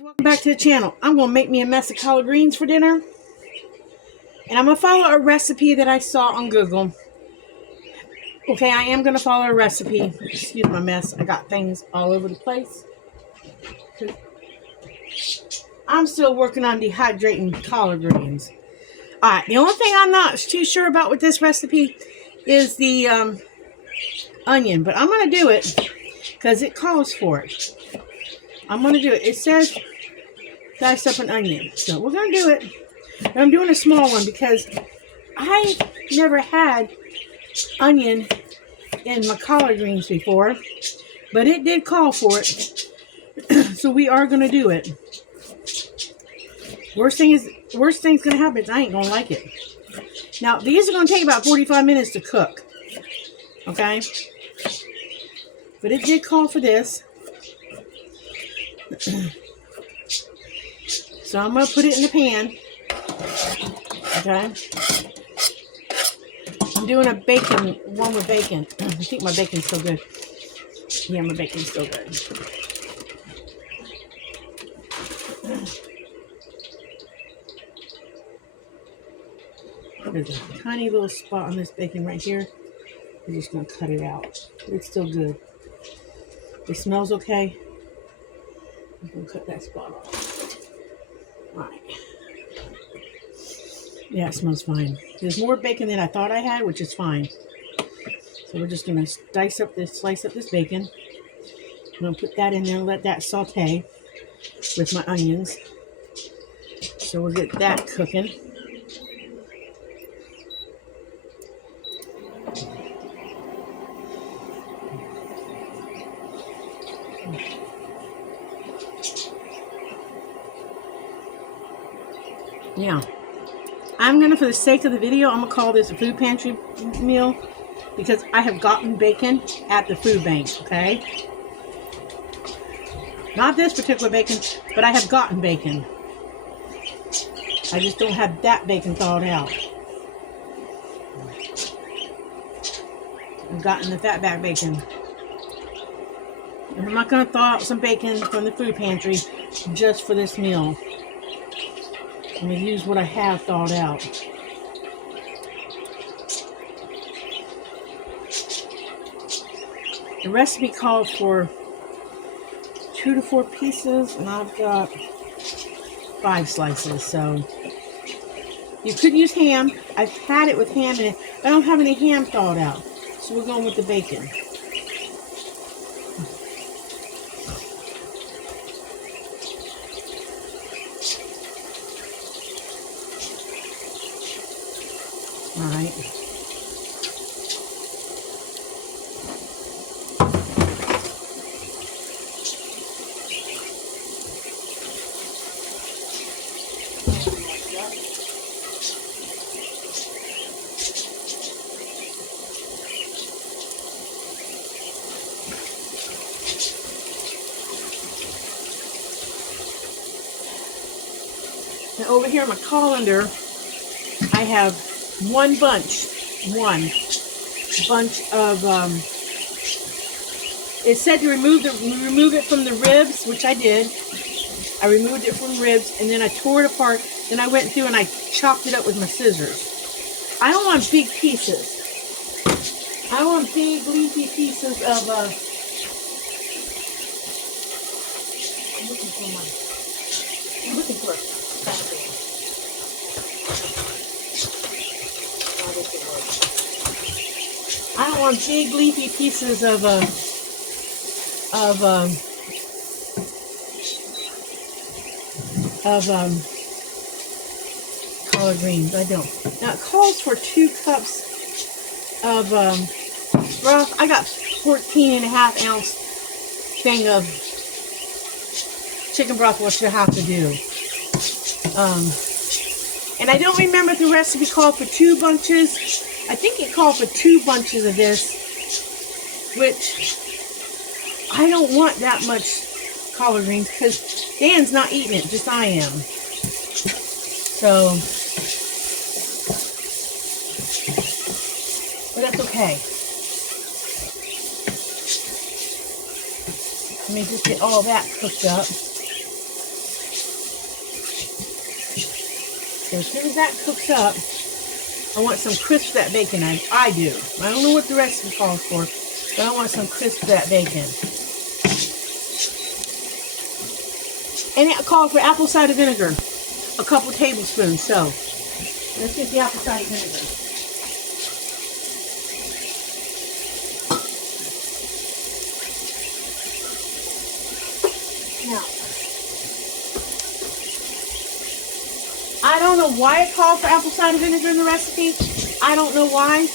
Guys, welcome back to the channel. I'm going to make me a mess of collard greens for dinner. And I'm going to follow a recipe that I saw on Google. Okay, I am going to follow a recipe. Excuse my mess. I got things all over the place. I'm still working on dehydrating collard greens. Alright, the only thing I'm not too sure about with this recipe is the onion. But I'm going to do it because it calls for it. I'm going to do it. It says dice up an onion. So we're going to do it. But I'm doing a small one because I never had onion in my collard greens before. But it did call for it. So we are going to do it. Worst thing's going to happen is I ain't going to like it. Now, these are going to take about 45 minutes to cook. Okay? But it did call for this. So I'm going to put it in the pan. Okay. I'm doing a bacon, one with bacon. I think my bacon's still good. Yeah, my bacon's still good. There's a tiny little spot on this bacon right here. I'm just going to cut it out. It's still good. It smells okay. I'm going to cut that spot off. Alright. Yeah, it smells fine. There's more bacon than I thought I had, which is fine. So we're just going to slice up this bacon. I'm going to put that in there and let that saute with my onions. So we'll get that cooking. Now, I'm going to, for the sake of the video, I'm going to call this a food pantry meal because I have gotten bacon at the food bank, okay? Not this particular bacon, but I have gotten bacon. I just don't have that bacon thawed out. I've gotten the fatback bacon. And I'm not going to thaw out some bacon from the food pantry just for this meal. I'm going to use what I have thawed out. The recipe called for 2 to 4 pieces, and I've got 5 slices, so you could use ham. I've had it with ham in it. I don't have any ham thawed out, so we're going with the bacon. Alright. Now over here on my colander, I have one bunch of, it said to remove it from the ribs, which I did. I removed it from ribs, and then I tore it apart. Then I went through and I chopped it up with my scissors. I don't want big pieces. I want big, leafy pieces of, I'm looking for I don't want big leafy pieces of collard greens. I don't. Now it calls for 2 cups of broth. I got 14.5 ounce thing of chicken broth, which you have to do. And I don't remember if the recipe called for 2 bunches. I think it called for 2 bunches of this, which I don't want that much collard greens because Dan's not eating it, just I am. So, but that's okay. Let me just get all that cooked up. So as soon as that cooks up, I want some crisp that bacon. I do. I don't know what the recipe calls for, but I want some crisp that bacon. And it calls for apple cider vinegar, a couple tablespoons. So let's get the apple cider vinegar. Now, I don't know why it called for apple cider vinegar in the recipe. I don't know why.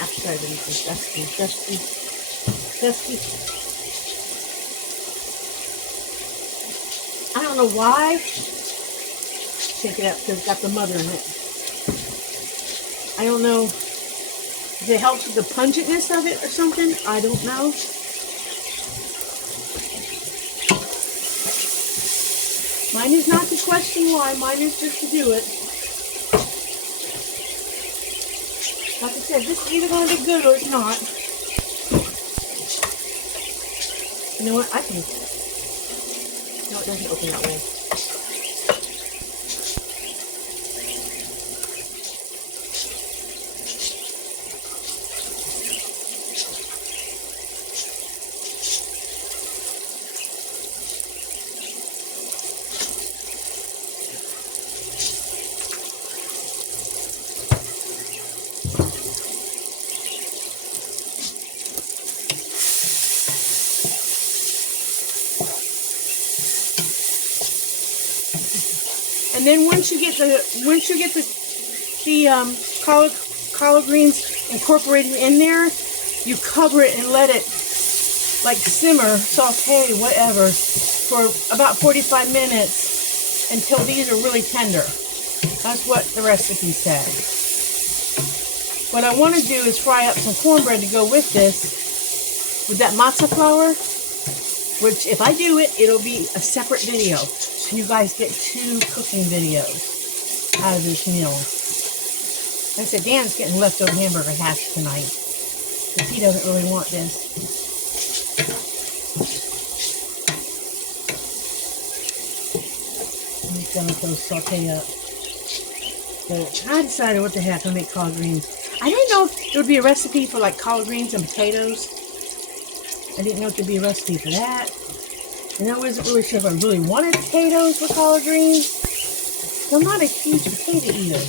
Apple cider vinegar is dusty. I don't know why. Shake it up because it's got the mother in it. I don't know if it helps with the pungentness of it or something. I don't know. Mine is not to question why. Mine is just to do it. Like I said, this is either going to be good or it's not. You know what? I can... No, it doesn't open that way. And then once you get the collard greens incorporated in there, you cover it and let it like simmer, saute, whatever, for about 45 minutes until these are really tender. That's what the recipe said. What I want to do is fry up some cornbread to go with this, with that matzah flour, which if I do it, it'll be a separate video. So you guys get 2 cooking videos out of this meal. Like I said, Dan's getting leftover hamburger hash tonight because he doesn't really want this. I'm just gonna let those saute up. So I decided what the heck, I'll make collard greens. I didn't know if there would be a recipe for like collard greens and potatoes. I didn't know if there'd be a recipe for that. And I wasn't really sure if I really wanted potatoes with collard greens. I'm not a huge potato eater.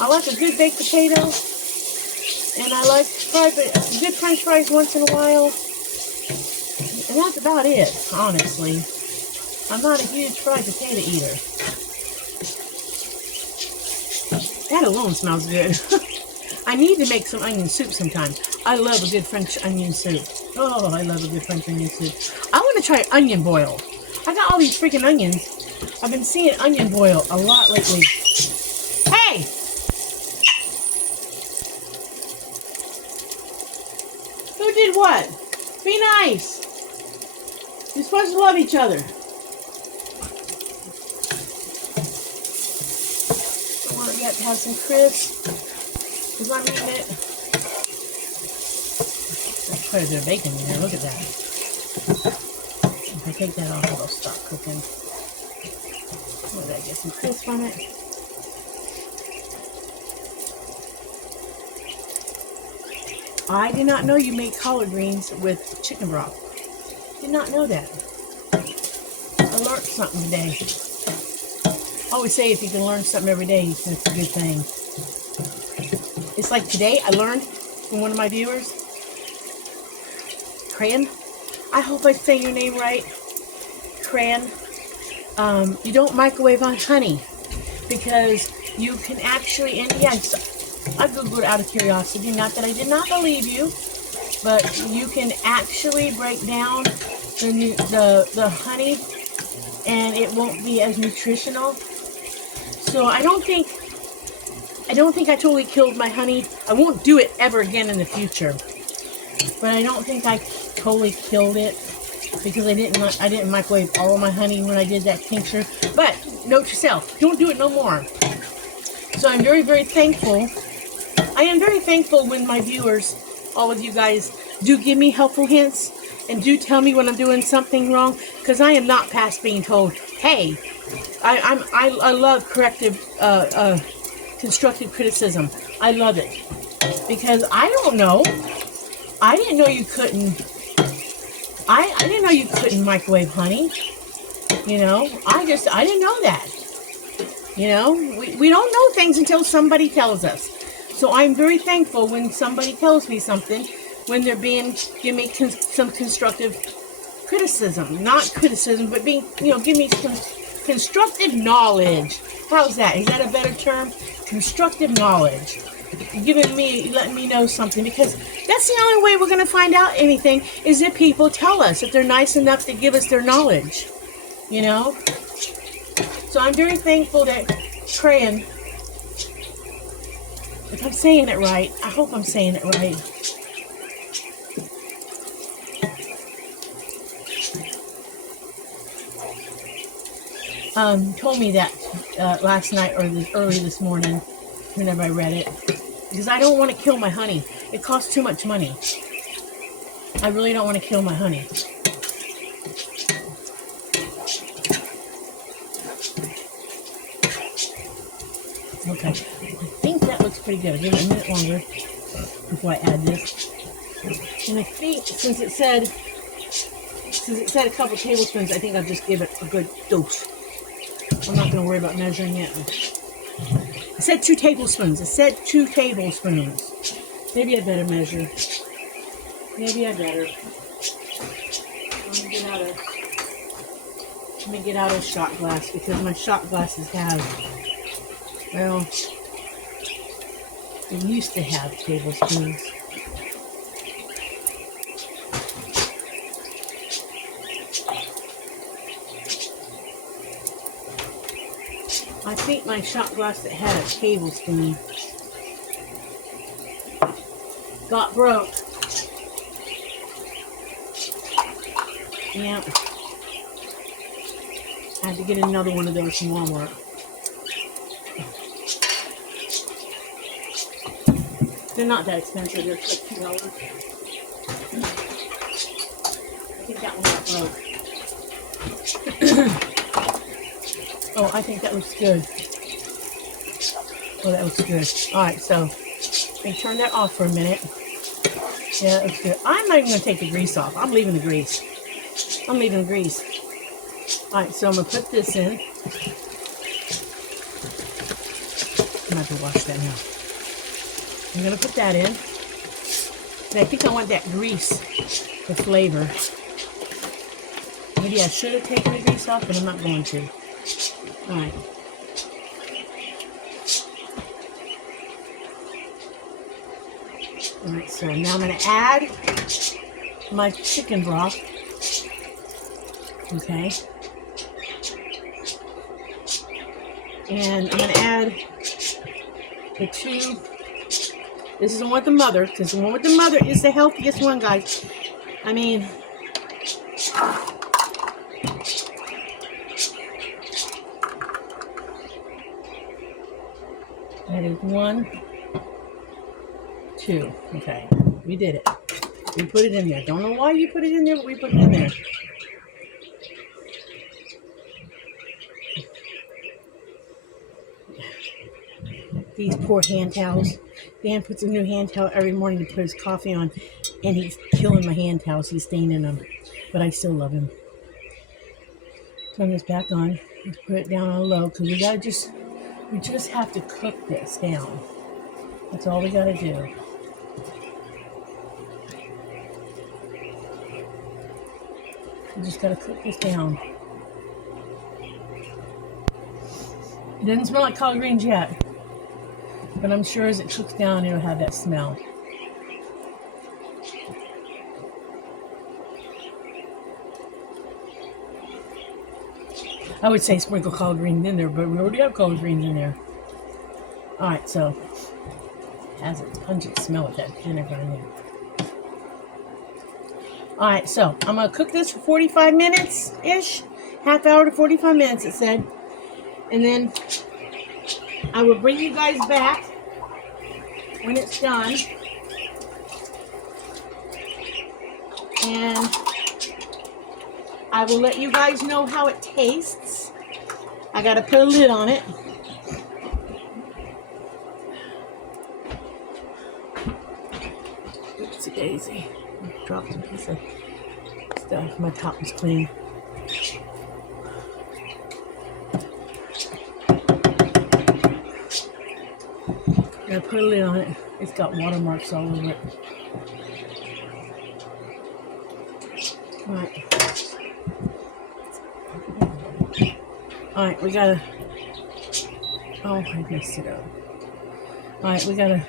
I like a good baked potato. And I like good french fries once in a while. And that's about it, honestly. I'm not a huge fried potato eater. That alone smells good. I need to make some onion soup sometime. I love a good French onion soup. Oh, I love a good French onion soup. I want to try onion boil. I got all these freaking onions. I've been seeing onion boil a lot lately. Hey! Who did what? Be nice. You're supposed to love each other. I want to have some crisp. Because I'm eating it. There's quite a bit of bacon in there. Look at that. If I take that off, it'll stop cooking. What did I get? Some crisp on it. I did not know you made collard greens with chicken broth. Did not know that. I learned something today. I always say if you can learn something every day, it's a good thing. It's like today I learned from one of my viewers, Cran. I hope I say your name right. Cran. You don't microwave on honey because you can actually, and yes, I googled it out of curiosity, not that I did not believe you, but you can actually break down the honey and it won't be as nutritional. So I don't think I totally killed my honey. I won't do it ever again in the future. But I don't think I totally killed it because I didn't microwave all of my honey when I did that tincture. But note to self, don't do it no more. So I'm very, very thankful. I am very thankful when my viewers, all of you guys, do give me helpful hints and do tell me when I'm doing something wrong, because I am not past being told, hey, I love constructive criticism. I love it because I don't know. I didn't know you couldn't. I didn't know you couldn't microwave honey. You know, I didn't know that. You know, we don't know things until somebody tells us. So I'm very thankful when somebody tells me something, when they're give me some constructive criticism. Not criticism, but give me some constructive knowledge. How's that? Is that a better term? Constructive knowledge. Letting me know something, because that's the only way we're going to find out anything is if people tell us, if they're nice enough to give us their knowledge. You know? So I'm very thankful that praying, if I'm saying it right, I hope I'm saying it right. Told me that last night or early this morning, whenever I read it, because I don't want to kill my honey. It costs too much money. I really don't want to kill my honey. Okay, I think that looks pretty good. I'll give it a minute longer before I add this. And I think since it said a couple tablespoons, I think I'll just give it a good dose. I'm not going to worry about measuring it. It said 2 tablespoons. It said 2 tablespoons. Maybe I better measure. Maybe I better. Let me get out a shot glass, because my shot glasses have, well, they used to have tablespoons. I think my shot glass that had a tablespoon got broke. Yeah. I had to get another one of those from Walmart. They're not that expensive. They're like $2. I think that one got broke. Oh, I think that looks good. Oh, that looks good. Alright, so let me turn that off for a minute. Yeah, that looks good. I'm not even going to take the grease off. I'm leaving the grease. I'm leaving the grease. Alright, so I'm going to put this in. I'm going to have to wash that now. I'm going to put that in. And I think I want that grease for flavor. Maybe I should have taken the grease off, but I'm not going to. Alright. Alright, so now I'm going to add my chicken broth. Okay. And I'm going to add the 2. This is the one with the mother, because the one with the mother is the healthiest one, guys. I mean, that is 1, 2. Okay, we did it. We put it in there. Don't know why you put it in there, but we put it in there. These poor hand towels. Dan puts a new hand towel every morning to put his coffee on, and he's killing my hand towels. He's staining them, but I still love him. Turn this back on. Let's put it down on low, because we just have to cook this down. That's all we gotta do. We just gotta cook this down. It doesn't smell like collard greens yet, but I'm sure as it cooks down, it'll have that smell. I would say sprinkle collard greens in there, but we already have collard greens in there. Alright, so it has a pungent smell of that vinegar in there. Alright, so I'm going to cook this for 45 minutes-ish. Half hour to 45 minutes, it said. And then I will bring you guys back when it's done. And I will let you guys know how it tastes. I gotta put a lid on it. Oopsie daisy. Dropped a piece of stuff. My top is clean. Gotta put a lid on it. It's got watermarks all over it. Alright, we gotta... Oh, I messed it up. Alright, we gotta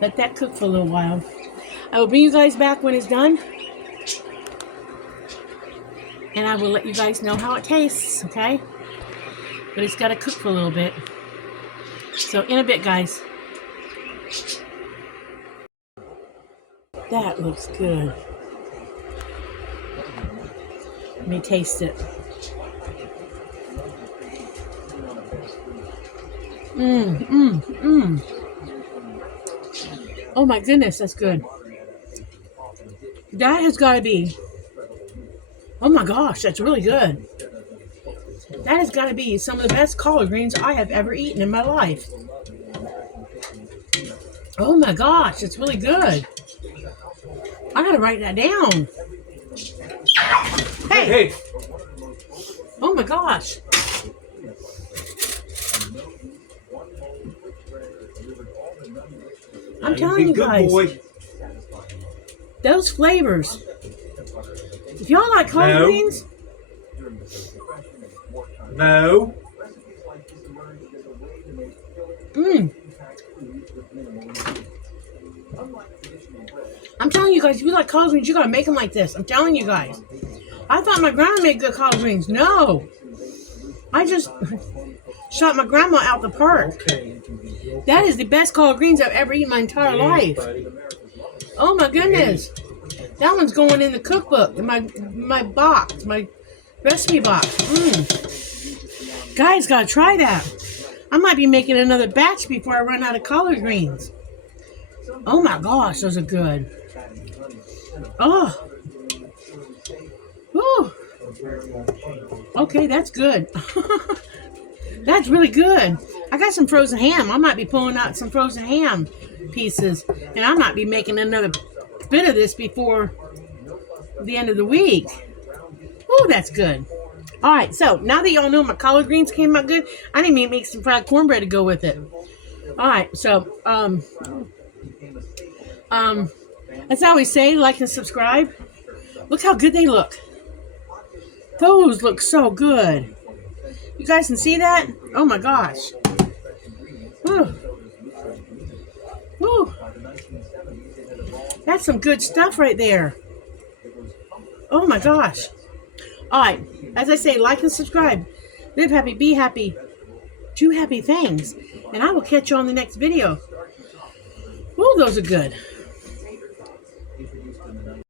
let that cook for a little while. I will bring you guys back when it's done. And I will let you guys know how it tastes, okay? But it's gotta cook for a little bit. So, in a bit, guys. That looks good. Let me taste it. Oh my goodness, that's good. That has got to be... Oh my gosh, that's really good. That has got to be some of the best collard greens I have ever eaten in my life. Oh my gosh, it's really good. I gotta write that down. Hey! Oh my gosh. I'm telling you guys, those flavors. If y'all like collard greens, no. I'm telling you guys, if you like collard greens, you gotta make them like this. I'm telling you guys. I thought my grandma made good collard greens. No. I just shot my grandma out the park. That is the best collard greens I've ever eaten my entire life. Oh my goodness. That one's going in the cookbook, in my box, my recipe box. Guys, gotta try that. I might be making another batch before I run out of collard greens. Oh my gosh, those are good. Oh. Woo. Okay, that's good. That's really good. I got some frozen ham. I might be pulling out some frozen ham pieces. And I might be making another bit of this before the end of the week. Oh, that's good. Alright, so now that y'all know my collard greens came out good, I need to make some fried cornbread to go with it. Alright, so, as I always say, like and subscribe. Look how good they look. Those look so good. You guys can see that? Oh my gosh. Woo. Woo. That's some good stuff right there. Oh my gosh. Alright, as I say, like and subscribe. Live happy, be happy. Do happy things. And I will catch you on the next video. Ooh, those are good.